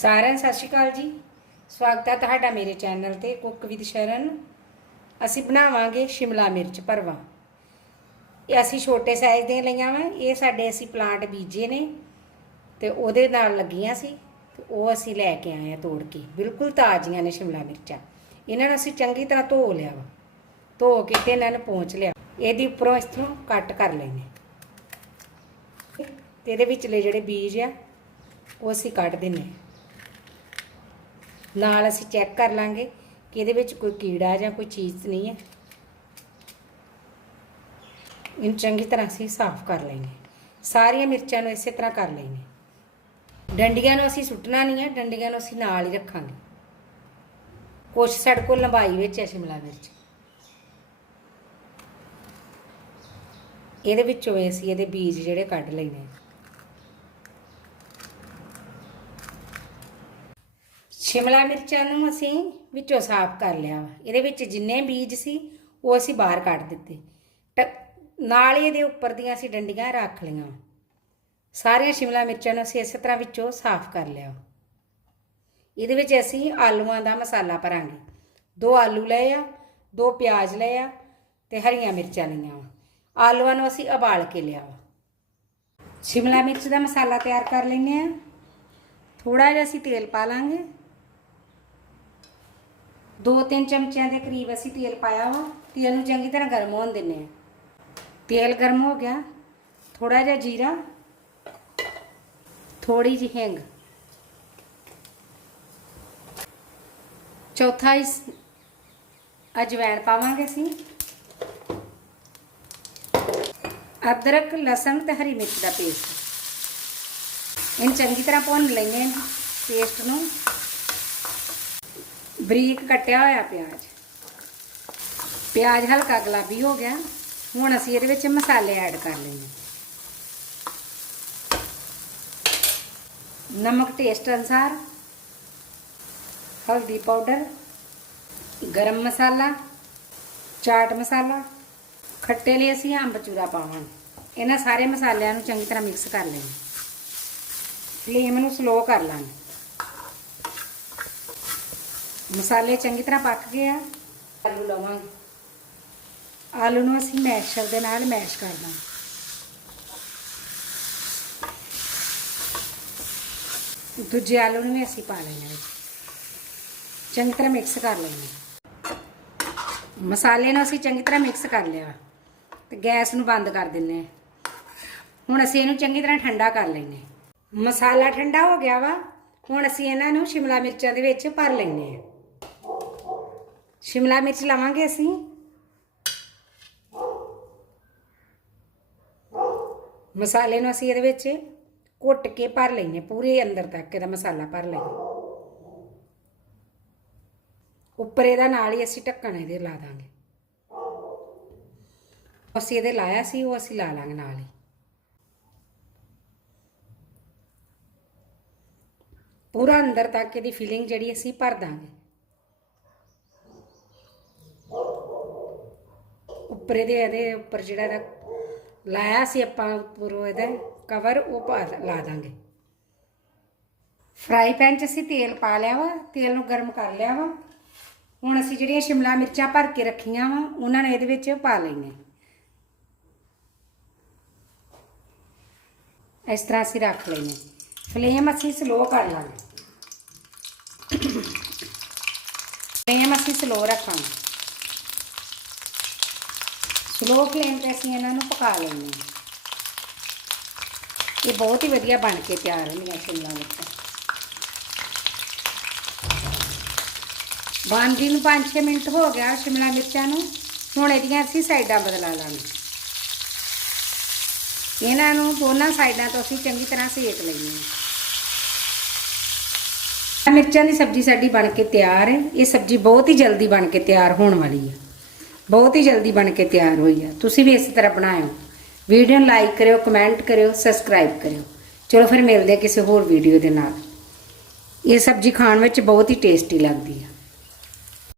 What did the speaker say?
ਸਾਰਿਆਂ ਨੂੰ ਸਤਿ ਸ਼੍ਰੀ ਅਕਾਲ ਜੀ। ਸਵਾਗਤ ਹੈ ਤੁਹਾਡਾ ਮੇਰੇ ਚੈਨਲ ਤੇ ਕੁੱਕ ਵਿਦ ਸ਼ਰਨ ਅਸੀਂ ਬਣਾਵਾਂਗੇ ਸ਼ਿਮਲਾ ਮਿਰਚ ਭਰਵਾ। ਇਹ ਅਸੀਂ ਛੋਟੇ ਸਾਈਜ਼ ਦੀਆਂ ਲਈਆਂ ਵਾ। ਇਹ ਸਾਡੇ ਅਸੀਂ ਪਲਾਂਟ ਬੀਜੇ ਨੇ। ਤੇ ਉਹਦੇ ਨਾਲ ਲੱਗੀਆਂ ਸੀ। ਤੇ ਉਹ ਅਸੀਂ ਲੈ ਕੇ ਆਏ ਆ ਤੋੜ ਕੇ। ਬਿਲਕੁਲ ਤਾਜ਼ੀਆਂ ਨੇ ਸ਼ਿਮਲਾ ਮਿਰਚਾਂ। ਇਹਨਾਂ ਨੂੰ ਅਸੀਂ ਚੰਗੀ ਤਰ੍ਹਾਂ ਧੋ ਲਿਆ ਵਾ। ਧੋ ਕੇ ਤੇ ਇਹਨਾਂ ਨੂੰ ਪੋਂਚ ਲਿਆ। ਇਹਦੀ ਉੱਪਰੋਂ ਇਸ ਤਰ੍ਹਾਂ ਕੱਟ ਕਰ ਲੈਣੇ ਤੇ ਇਹਦੇ ਵਿਚਲੇ ਜਿਹੜੇ ਬੀਜ ਆ, ਉਹ ਅਸੀਂ ਕੱਢ ਦਿੰਨੇ ਨਾਲ ਅਸੀਂ ਚੈੱਕ ਕਰ ਲਾਂਗੇ ਕਿ ਇਹਦੇ ਵਿੱਚ ਕੋਈ ਕੀੜਾ ਜਾਂ ਕੋਈ ਚੀਜ਼ ਨਹੀਂ ਹੈ। ਇਹਨੂੰ ਚੰਗੀ ਤਰ੍ਹਾਂ ਅਸੀਂ ਸਾਫ਼ ਕਰ ਲੈਂਗੇ ਸਾਰੀਆਂ ਮਿਰਚਾਂ ਨੂੰ ਇਸੇ ਤਰ੍ਹਾਂ ਕਰ ਲੈਂਗੇ ਡੰਡੀਆਂ ਨੂੰ ਅਸੀਂ ਸੁੱਟਣਾ ਨਹੀਂ ਹੈ, ਡੰਡੀਆਂ ਨੂੰ ਅਸੀਂ ਨਾਲ ਹੀ ਰੱਖਾਂਗੇ। ਕੁਛ ਸਾਡੇ ਕੋਲ ਲੰਬਾਈ ਵਿੱਚ ਹੈ ਸ਼ਿਮਲਾ ਮਿਰਚ। ਇਹਦੇ ਵਿੱਚੋਂ ਅਸੀਂ ਇਹਦੇ ਬੀਜ ਜਿਹੜੇ ਕੱਢ ਲੈਣੇ ਸ਼ਿਮਲਾ ਮਿਰਚਾਂ ਨੂੰ ਅਸੀਂ ਵਿੱਚੋਂ ਸਾਫ਼ ਕਰ ਲਿਆ ਵਾ। ਇਹਦੇ ਵਿੱਚ ਜਿੰਨੇ ਬੀਜ ਸੀ, ਉਹ ਅਸੀਂ ਬਾਹਰ ਕੱਢ ਦਿੱਤੇ। ਟ- ਨਾਲ ਹੀ ਇਹਦੇ ਉੱਪਰ ਦੀਆਂ ਅਸੀਂ ਡੰਡੀਆਂ ਰੱਖ ਲਈਆਂ ਸਾਰੀਆਂ ਸ਼ਿਮਲਾ ਮਿਰਚਾਂ ਨੂੰ ਅਸੀਂ ਇਸੇ ਤਰ੍ਹਾਂ ਵਿੱਚੋਂ ਸਾਫ਼ ਕਰ ਲਿਆ ਇਹਦੇ ਵਿੱਚ ਅਸੀਂ ਆਲੂਆਂ ਦਾ ਮਸਾਲਾ ਭਰਾਂਗੇ। ਦੋ ਆਲੂ ਲਏ ਆ, ਦੋ ਪਿਆਜ਼ ਲਏ ਆ ਤੇ ਹਰੀਆਂ ਮਿਰਚਾਂ ਲਈਆਂ ਵਾ। ਆਲੂਆਂ ਨੂੰ ਅਸੀਂ ਉਬਾਲ ਕੇ ਲਿਆ ਸ਼ਿਮਲਾ ਮਿਰਚ ਦਾ ਮਸਾਲਾ ਤਿਆਰ ਕਰ ਲੈਂਦੇ ਆ। ਥੋੜਾ ਜਿਹਾ ਅਸੀਂ ਤੇਲ ਪਾ ਲਾਂਗੇ। ਦੋ ਤਿੰਨ ਚਮਚਿਆਂ ਦੇ ਕਰੀਬ ਅਸੀਂ ਤੇਲ ਪਾਇਆ ਵਾ, ਤੇਲ ਨੂੰ ਚੰਗੀ ਤਰ੍ਹਾਂ ਗਰਮ ਹੋਣ ਦਿੰਨੇ ਆ ਤੇਲ ਗਰਮ ਹੋ ਗਿਆ ਥੋੜਾ ਜਿਹਾ ਜੀਰਾ ਥੋੜੀ ਜਿਹੀ ਹਿੰਗ। ਚੌਥਾ ਇਸ ਅਜਵਾਇਣ ਪਾਵਾਂਗੇ ਅਸੀਂ। ਅਦਰਕ, ਲਸਣ ਤੇ ਹਰੀ ਮਿਰਚ ਦਾ ਪੇਸਟ ਇਹਨੂੰ ਚੰਗੀ ਤਰ੍ਹਾਂ ਭੁੰਨ ਲੈਣੇ ਪੇਸਟ ਨੂੰ। ਬਰੀਕ ਕੱਟਿਆ ਹੋਇਆ ਪਿਆਜ਼। ਪਿਆਜ਼ ਹਲਕਾ ਗੁਲਾਬੀ ਹੋ ਗਿਆ। ਹੁਣ ਅਸੀਂ ਇਹਦੇ ਵਿੱਚ ਮਸਾਲੇ ਐਡ ਕਰ ਲੈਣੇ ਨਮਕ ਟੇਸਟ ਅਨਸਾਰ, ਹਲਦੀ ਪਾਊਡਰ, ਗਰਮ ਮਸਾਲਾ, ਚਾਟ ਮਸਾਲਾ, ਖੱਟੇ ਲਈ ਅਸੀਂ ਅੰਬ ਚੂਰਾ ਪਾਵਾਂਗੇ। ਇਹਨਾਂ ਸਾਰੇ ਮਸਾਲਿਆਂ ਨੂੰ ਚੰਗੀ ਤਰ੍ਹਾਂ ਮਿਕਸ ਕਰ ਲੈਣਾ ਫਲੇਮ ਨੂੰ ਸਲੋ ਕਰ ਲਾਂਗੇ। ਮਸਾਲੇ ਚੰਗੀ ਤਰ੍ਹਾਂ ਪੱਕ ਗਏ ਆ। ਆਲੂ ਲਵਾਂਗੇ। ਆਲੂ ਨੂੰ ਅਸੀਂ ਮੈਸ਼ਰ ਦੇ ਨਾਲ ਮੈਸ਼ ਕਰ ਦਾਂਗੇ ਦੂਜੇ ਆਲੂ ਨੂੰ ਵੀ ਅਸੀਂ ਪਾ ਲੈਣਾ ਵਿੱਚ ਚੰਗੀ ਤਰ੍ਹਾਂ ਮਿਕਸ ਕਰ ਲੈਣਾ ਮਸਾਲੇ ਨੂੰ ਅਸੀਂ ਚੰਗੀ ਤਰ੍ਹਾਂ ਮਿਕਸ ਕਰ ਲਿਆ। ਤੇ ਗੈਸ ਨੂੰ ਬੰਦ ਕਰ ਦਿੰਨੇ ਆ। ਹੁਣ ਅਸੀਂ ਇਹਨੂੰ ਚੰਗੀ ਤਰ੍ਹਾਂ ਠੰਡਾ ਕਰ ਲੈਨੇ ਮਸਾਲਾ ਠੰਡਾ ਹੋ ਗਿਆ ਵਾ। ਹੁਣ ਅਸੀਂ ਇਹਨਾਂ ਨੂੰ ਸ਼ਿਮਲਾ ਮਿਰਚਾਂ ਦੇ ਵਿੱਚ ਭਰ ਲੈਨੇ ਆ। ਸ਼ਿਮਲਾ ਮਿਰਚ ਲਾਵਾਂਗੇ ਅਸੀਂ ਮਸਾਲੇ ਨੂੰ ਅਸੀਂ ਇਹਦੇ ਵਿੱਚ ਕੁੱਟ ਕੇ ਭਰ ਲੈਨੇ ਪੂਰੇ ਅੰਦਰ ਤੱਕ ਇਹਦਾ ਮਸਾਲਾ ਭਰ ਲੈਨੇ ਉੱਪਰ ਇਹਦਾ ਨਾਲ ਹੀ ਅਸੀਂ ਢੱਕਣ ਇਹਦੇ ਲਾ ਦਾਂਗੇ ਅਸੀਂ ਇਹਦੇ ਲਾਇਆ ਸੀ ਉਹ ਅਸੀਂ ਲਾ ਲਾਂਗੇ ਨਾਲ ਹੀ ਪੂਰਾ ਅੰਦਰ ਤੱਕ ਇਹਦੀ ਫੀਲਿੰਗ ਜਿਹੜੀ ਅਸੀਂ ਭਰ ਦਾਂਗੇ ਉੱਪਰ ਇਹਦੇ ਇਹਦੇ ਉੱਪਰ ਜਿਹੜਾ ਇਹਦਾ ਲਾਇਆ ਸੀ ਆਪਾਂ ਉੱਪਰੋਂ ਇਹਦਾ ਕਵਰ ਉਹ ਪਾ ਲਾ ਦਾਂਗੇ। ਫਰਾਈ ਪੈਨ 'ਚ ਅਸੀਂ ਤੇਲ ਪਾ ਲਿਆ ਵਾ, ਤੇਲ ਨੂੰ ਗਰਮ ਕਰ ਲਿਆ ਵਾ। ਹੁਣ ਅਸੀਂ ਜਿਹੜੀਆਂ ਸ਼ਿਮਲਾ ਮਿਰਚਾਂ ਭਰ ਕੇ ਰੱਖੀਆਂ ਵਾ, ਉਹਨਾਂ ਨੇ ਇਹਦੇ ਵਿੱਚ ਪਾ ਲੈਣੇ ਇਸ ਤਰ੍ਹਾਂ ਅਸੀਂ ਰੱਖ ਲੈਣੇ ਫਲੇਮ ਅਸੀਂ ਸਲੋ ਕਰ ਲਾਂਗੇ। ਫਲੇਮ ਅਸੀਂ ਸਲੋ ਰੱਖਾਂਗੇ। ਸਲੋ ਫਲੇਮ ਤੇ ਅਸੀਂ ਇਹਨਾਂ ਨੂੰ ਪਕਾ ਲੈਂਦੇ ਹਾਂ। ਇਹ ਬਹੁਤ ਹੀ ਵਧੀਆ ਬਣ ਕੇ ਤਿਆਰ ਹੁੰਦੀਆਂ ਸ਼ਿਮਲਾ ਮਿਰਚਾਂ। ਬਾਂਦੀ ਨੂੰ 5-6 ਮਿੰਟ ਹੋ ਗਿਆ ਸ਼ਿਮਲਾ ਮਿਰਚਾਂ ਨੂੰ। ਹੁਣ ਇਹਦੀਆਂ ਅਸੀਂ ਸਾਈਡਾਂ ਬਦਲਾ ਲਾਂਗੇ। ਇਹਨਾਂ ਨੂੰ ਦੋਨਾਂ ਸਾਈਡਾਂ ਤੋਂ ਅਸੀਂ ਚੰਗੀ ਤਰ੍ਹਾਂ ਸੇਕ ਲਈਏ ਮਿਰਚਾਂ ਦੀ ਸਬਜ਼ੀ ਸਾਡੀ ਬਣ ਕੇ ਤਿਆਰ ਹੈ। ਇਹ ਸਬਜ਼ੀ ਬਹੁਤ ਹੀ ਜਲਦੀ ਬਣ ਕੇ ਤਿਆਰ ਹੋਣ ਵਾਲੀ ਹੈ। ਬਹੁਤ ਹੀ ਜਲਦੀ ਬਣ ਕੇ ਤਿਆਰ ਹੋਈ ਆ। ਤੁਸੀਂ ਵੀ ਇਸੇ ਤਰ੍ਹਾਂ ਬਣਾਇਓ। ਵੀਡੀਓ ਨੂੰ ਲਾਈਕ ਕਰਿਓ ਕਮੈਂਟ ਕਰਿਓ ਸਬਸਕ੍ਰਾਈਬ ਕਰਿਓ। ਚਲੋ ਫਿਰ ਮਿਲਦੇ ਕਿਸੇ ਹੋਰ ਵੀਡੀਓ ਦੇ ਨਾਲ। ਇਹ ਸਬਜ਼ੀ ਖਾਣ ਵਿੱਚ ਬਹੁਤ ਹੀ ਟੇਸਟੀ ਲੱਗਦੀ ਆ।